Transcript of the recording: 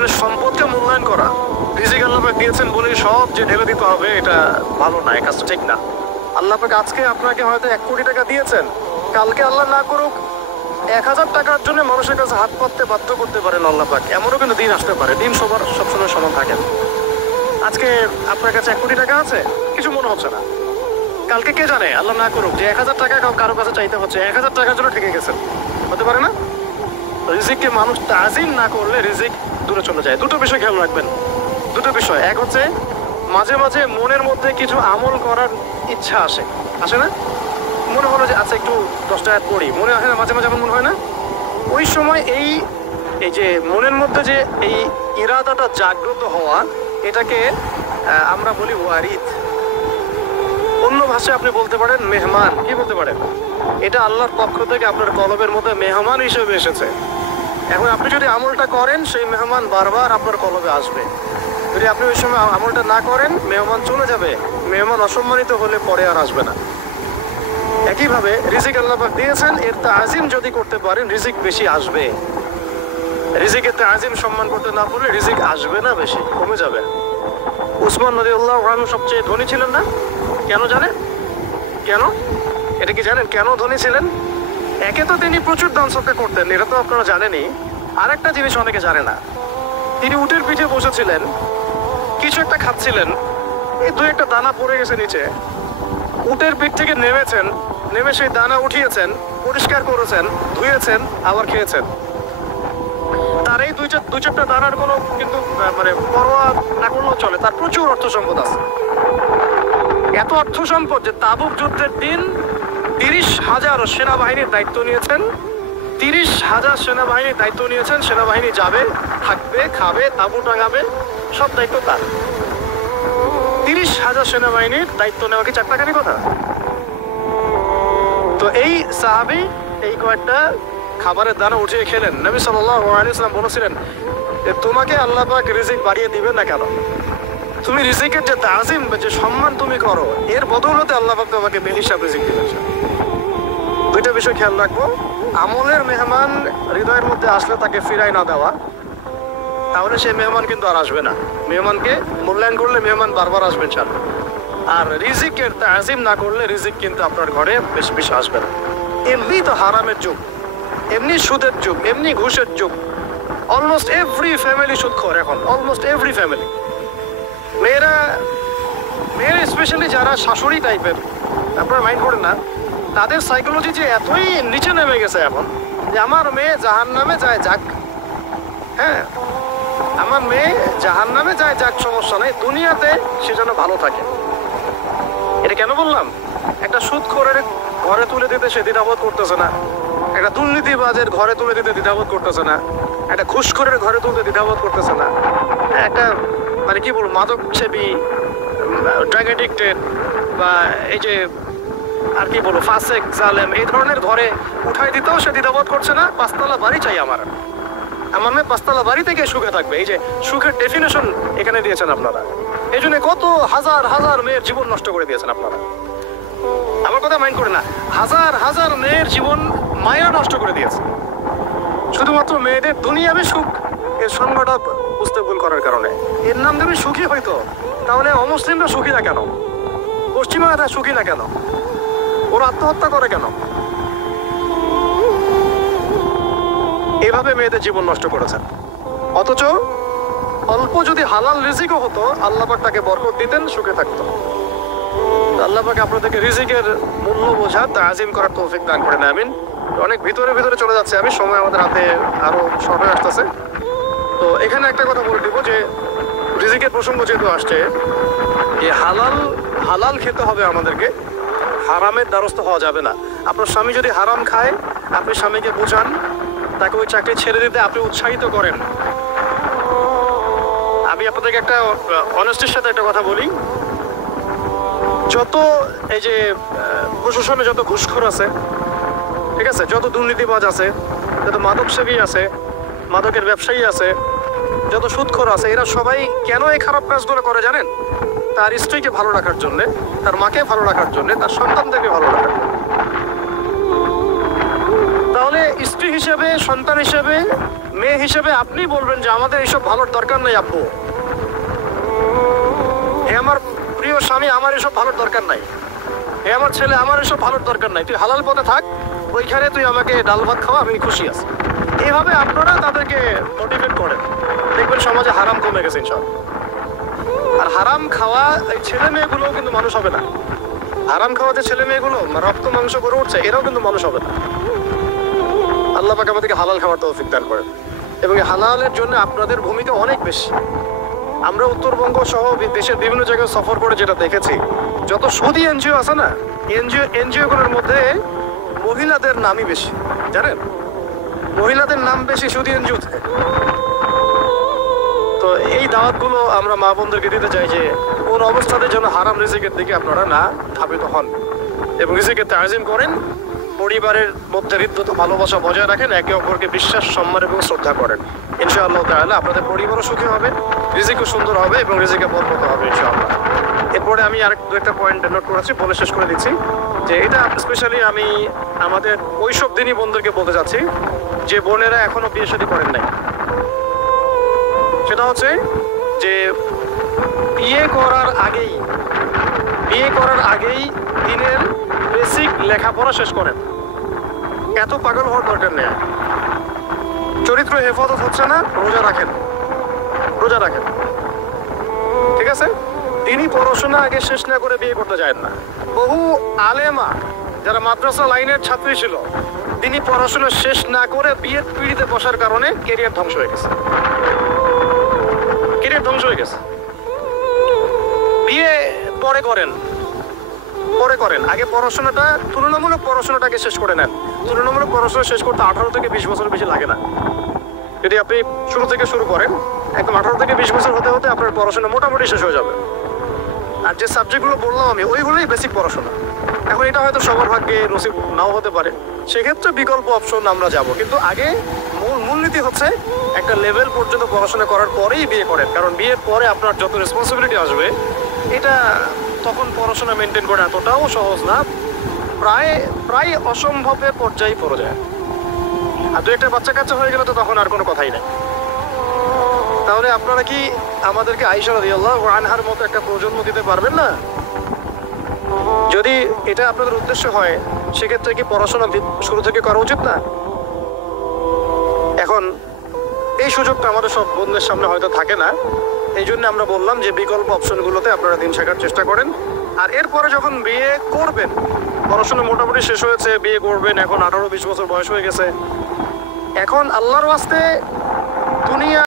জন্য সম্পদকে মূল্যায়ন করা, রিজিক আল্লাহ পাক দিয়েছেন বলে সব যে ঢেলে দিতে হবে, এটা ভালো না, এই কাজটা ঠিক না। আল্লাহ পাক আজকে আপনাকে হয়তো 1 কোটি টাকা দিয়েছেন, কালকে আল্লাহ না করুক 1000 টাকার জন্য মানুষের কাছে হাত পাততে বাধ্য করতে পারেন আল্লাহ পাক। এমনও কিন্তু দিন আসতে পারে, দিন সবার সবসময় সমান থাকে না। আজকে আপনার কাছে 1 কোটি টাকা আছে, কিছু মনে হচ্ছে না, কালকে কে জানে আল্লাহ না করুক যে 1000 টাকা কারো কাছে চাইতে হচ্ছে, 1000 টাকার জন্য ঠেকে গেছেন, হতে পারে না? রিজিককে মানুষ তাজিম না করলে রিজিক দূরে চলে যায়। দুটো বিষয় খেয়াল রাখবেন, দুটো বিষয়। এক হচ্ছে মাঝে মাঝে মনের মধ্যে কিছু আমল করার ইচ্ছা আসে না? মনে হলো যে আচ্ছা একটু 10 টাকা পড়ি, মনে হয় না মাঝে মাঝে এমন মনে হয় না? ওই সময় এই যে মনের মধ্যে যে এই ইরাদাটা জাগ্রত হওয়া, এটাকে আমরা বলি ওয়ারিদ। অন্য ভাষায় আপনি বলতে পারেন মেহমান। কি বলতে পারেন? এটা আল্লাহর পক্ষ থেকে আপনার কলবের মধ্যে মেহমান হিসেবে এসেছে। এখন আপনি যদি আমলটা করেন, সেই মেহমান বারবার আপনার কলবে আসবে। যদি আপনি ওই সময় আমলটা না করেন, মেহমান চলে যাবে, মেহমান অসম্মানিত হলে পরে আর আসবে না। একইভাবে রিজিক আল্লাহ পাক দিয়েছেন, এর তাজিম যদি করতে পারেন রিজিক বেশি আসবে। রিজিকের তাজিম সম্মান করতে না পারলে রিজিক আসবে না, বেশি কমে যাবে। উসমান রাদিয়াল্লাহু আনহু সবচেয়ে ধনী ছিলেন না? কেন জানেন? কেন? এটা কি জানেন কেন ধনী ছিলেন? একে তো তিনি প্রচুর দান সদকা করতেন, এটা তো আপনারা জানেনই। আরেকটা জিনিস অনেকে জানে না, তিনি উটের পিঠে বসেছিলেন, কিছু একটা খাচ্ছিলেন, এই 2-1টা দানা পড়ে গেছে নিচে। উটের পিঠ থেকে নেমেছেন, নেমে সেই দানা উঠিয়েছেন, পরিষ্কার করেছেন, ধুয়েছেন, আবার খেয়েছেন। তার এই 2-4টা দানার কোনো কিন্তু মানে পরোয়া না করলেও চলে, তার প্রচুর অর্থ সম্পদ আছে। এত অর্থ সম্পদ যে তাবুক যুদ্ধের দিন 30,000 সেনাবাহিনীর দায়িত্ব নিয়েছেন। 30,000 সেনাবাহিনীর দায়িত্ব নিয়েছেন। সেনাবাহিনী যাবে, থাকবে, খাবে, তাবু টাঙাবে, সব দায়িত্ব তার। 30,000 সেনাবাহিনীর দায়িত্ব নেওয়া কি চারটাখানি কথা? তো এই সাহাবী এই কয়েকটা খাবারের দানা উঠিয়ে খেলেন। নবী সাল্লাল্লাহু আলাইহি ওয়াসাল্লাম বলেছিলেন যে তোমাকে আল্লাহ পাক রিজিক বাড়িয়ে দিবেন না কেন? তুমি রিজিকের যে তাজিম, যে সম্মান তুমি করো, এর বদৌলতে আল্লাহ পাক তোমাকে বেহিসাব রিজিক দিবেন। দুইটা বিষয় খেয়াল রাখবো। আমলের মেহমান হৃদয়ের মধ্যে আসলে তাকে ফিরাই না দেওয়া, তাহলে সেই মেহমান কিন্তু আর আসবে না। মেহমানকে মূল্যায়ন করলে মেহমান বারবার আসবে ছাড়বে। আর রিজিকের তাজিম না করলে রিজিক কিন্তু আপনার ঘরে বেশি বেশি আসবে না। এমনি তো হারামের যুগ, এমনি সুদের যুগ, এমনি ঘুষের যুগ। অলমোস্ট এভরি ফ্যামিলি সুদখোর এখন, অলমোস্ট এভরি ফ্যামিলি। মেয়েরা স্পেশালি যারা শাশুড়ি টাইপের, আপনারা মাইন্ড করেন না, তাদের সাইকোলজি যে এতই নিচে নেমে গেছে এখন যে আমার মেয়ে জাহান্নামে যায় যাক, হ্যাঁ আমার মেয়ে জাহান্নামে যায় যাক, সমস্যা নেই, দুনিয়াতে সে যেন ভালো থাকে। এটা কেন বললাম? একটা সুদখোরের ঘরে তুলে দিতে সে দ্বিধাবোধ করতেছে না, একটা দুর্নীতিবাজের ঘরে তুলে দিতে দ্বিধাবোধ করতেছে না, একটা ঘুষখোরের ঘরে তুলতে দ্বিধাবোধ করতেছে না, একটা মানে কি বলবো মাদক সেবী, ড্রাগ এডিক্টেড বা এই যে আর কি বলবো ফাসেক জালেম, এই ধরনের ঘরে উঠাই দিতেও সে দ্বিধাবোধ করছে না। 5তলা বাড়ি চাই আমার মেয়ে 5তলা বাড়ি থেকে সুখে থাকবে। এই যে সুখের ডেফিনেশন এখানে দিয়েছেন আপনারা, এই জন্য কত হাজার হাজার মেয়ের জীবন নষ্ট করে দিয়েছেন আপনারা। আমার কথা মাইন্ড করে না, হাজার হাজার মেয়ের জীবন মায়েরা নষ্ট করে দিয়েছে শুধুমাত্র মেয়েদের দুনিয়াবি সুখ এর সংজ্ঞাটা বুঝতে ভুল করার কারণে। এর নাম দেবে সুখী হইতো, তাহলে অমুসলিমরা সুখী না কেন? পশ্চিমারা সুখী না কেন? ওরা আত্মহত্যা করে কেন? এভাবে মেয়েদের জীবন নষ্ট করেছেন। অথচ অল্প যদি হালাল রিজিকও হতো, আল্লাহ পাক তাকে বরকত দিতেন, সুখে থাকতো। আল্লাহ পাক আপনাদেরকে রিজিকের মূল্য বোঝা, তাজিম করার তৌফিক দান করেন, আমিন। অনেক ভিতরে ভিতরে চলে যাচ্ছে আমি, সময় আমাদের হাতে আরো শর্ট হয়ে আসতেছে। তো এখানে একটা কথা বলে দিব যে রিজিকের প্রসঙ্গ যেহেতু আসছে, এই হালাল খেতে হবে আমাদেরকে, হারামের দ্বারস্থ হওয়া যাবে না। আপনার স্বামী যদি হারাম খায়, আপনি স্বামীকে বোঝান, তাকে ওই চাকরি ছেড়ে দিতে আপনি উৎসাহিত করেন। আমি আপনাদেরকে একটা অনেস্টির সাথে একটা কথা বলি, যত এই যে প্রশাসনে যত ঘুষখোর আছে, ঠিক আছে, যত দুর্নীতিবাজ আছে, যত মাদক সেবী আছে, মাদকের ব্যবসায়ী আছে, যত সুদখোর আছে, এরা সবাই কেন এই খারাপ কাজগুলো করে জানেন? তার স্ত্রীকে ভালো রাখার জন্যে, তার মাকে ভালো রাখার জন্যে, তার সন্তানদেরকে ভালো রাখার জন্য। তাহলে স্ত্রী হিসেবে, সন্তান হিসেবে, মেয়ে হিসেবে আপনি বলবেন যে আমাদের এইসব ভালোর দরকার নেই আব্বু, হে আমার প্রিয় স্বামী, আমার এসব ভালোর দরকার নাই, হে আমার ছেলে, আমার এসব ভালোর দরকার নাই, তুই হালাল পথে থাক, ওইখানে তুই আমাকে ডাল ভাত খাওয়া, আমি খুশি আছি। এইভাবে আপনারা তাদেরকে মোটিভেট করেন, দেখবেন সমাজে হারাম কমে গেছে ইনশাআল্লাহ। আর হারাম খাওয়া এই ছেলে মেয়েগুলোও কিন্তু মানুষ হবে না। হারাম খাওয়া যে ছেলে মেয়েগুলো রক্ত মাংস করে উঠছে, এরাও কিন্তু মানুষ হবে না। আল্লাহ পাক আমাদেরকে হালাল খাওয়ার তৌফিক দান করেন, এবং এই হালালের জন্য আপনাদের ভূমিকা অনেক বেশি। আমরা উত্তরবঙ্গ সহ দেশের বিভিন্ন জায়গায় সফর করে যেটা দেখেছি, যত সুদী এনজিও আছে না, এনজিওগুলোর মধ্যে মহিলাদের নামই বেশি, জানেন? মহিলাদের নাম বেশি সুদী এনজিওতে। তো এই দাওয়াতগুলো আমরা মা বোনদেরকে দিতে চাই যে কোন অবস্থাতে যেন হারাম রিজিকের দিকে আপনারা না ধাবিত হন, এবং রিজিকের তাজিম করেন, পরিবারের মধ্যে হৃদ্যত ভালোবাসা বজায় রাখেন, একে অপরকে বিশ্বাস, সম্মান এবং শ্রদ্ধা করেন। ইনশাআল্লাহ তাআলা আপনাদের পরিবারও সুখী হবে, রিজিকও সুন্দর হবে এবং রিজিকে বরকত হবে ইনশাআল্লাহ। এরপরে আমি আর একটা পয়েন্ট নোট করেছি, বলে শেষ করে দিচ্ছি যে এটা স্পেশালি আমি আমাদের ওইসব দিনই বোনদেরকে বলতে চাচ্ছি যে বোনেরা এখনো বিয়ে শাদী করেন নাই। সেটা হচ্ছে যে বিয়ে করার আগেই দিনের বেসিক লেখাপড়া শেষ করেন। এত পাগল হওয়ার দরকার নেই। চরিত্র হেফাজত হচ্ছে না, রোজা রাখেন, ঠিক আছে? তিনি পড়াশোনা আগে শেষ না করে বিয়ে করতে যায় না। বহু আলেমা যারা মাদ্রাসা লাইনের ছাত্রী ছিল, তিনি পড়াশোনা শেষ না করে বিয়ের পিড়িতে বসার কারণে কেরিয়ার ধ্বংস হয়ে গেছে। বিয়ে পরে করেন, আগে পড়াশোনাটা, তুলনামূলক পড়াশোনাটাকে শেষ করে নেন। তুলনামূলক পড়াশোনা শেষ করতে 18 থেকে 20 বছর বেশি লাগে না। যদি আপনি শুরু থেকে শুরু করেন, একদম 18 থেকে 20 বছর হতে হতে আপনার পড়াশোনা মোটামুটি শেষ হয়ে যাবে। আর যে সাবজেক্টগুলো বললাম আমি, ওইগুলোই বেসিক পড়াশোনা। এখন এটা হয়তো সবার ভাগ্যে নসিব নাও হতে পারে, সেক্ষেত্রে বিকল্প অপশন আমরা যাব, কিন্তু আগে মূলনীতি হচ্ছে একটা লেভেল পর্যন্ত পড়াশোনা করার পরেই বিয়ে করেন। কারণ বিয়ের পরে আপনার যত রেসপন্সিবিলিটি আসবে, এটা তখন পড়াশোনা মেনটেন করা এতটাও সহজ না, প্রায় অসম্ভবের পর্যায়ে পড়ে যায়। আর দু একটা বাচ্চা কাচ্চা হয়ে গেলে তো তখন আর কোনো কথাই নেই। তাহলে আপনারা কি আমাদেরকে আয়েশা রাদিয়াল্লাহু আনহার মতো একটা প্রজন্ম দিতে পারবেন না? যদি এটা আপনাদের উদ্দেশ্য হয়, সেক্ষেত্রে কি পড়াশোনা শুরু থেকে করা উচিত না? এখন এই সুযোগটা আমাদের সব বন্ধুদের সামনে হয়তো থাকে না, এই জন্য আমরা বললাম যে বিকল্প অপশনগুলোতে আপনারা দিন শেখার চেষ্টা করেন। আর এরপরে যখন বিয়ে করবেন, পড়াশোনা মোটামুটি শেষ হয়েছে, বিয়ে করবেন, এখন 18-20 বছর বয়স হয়ে গেছে, এখন আল্লাহর ওয়াস্তে দুনিয়া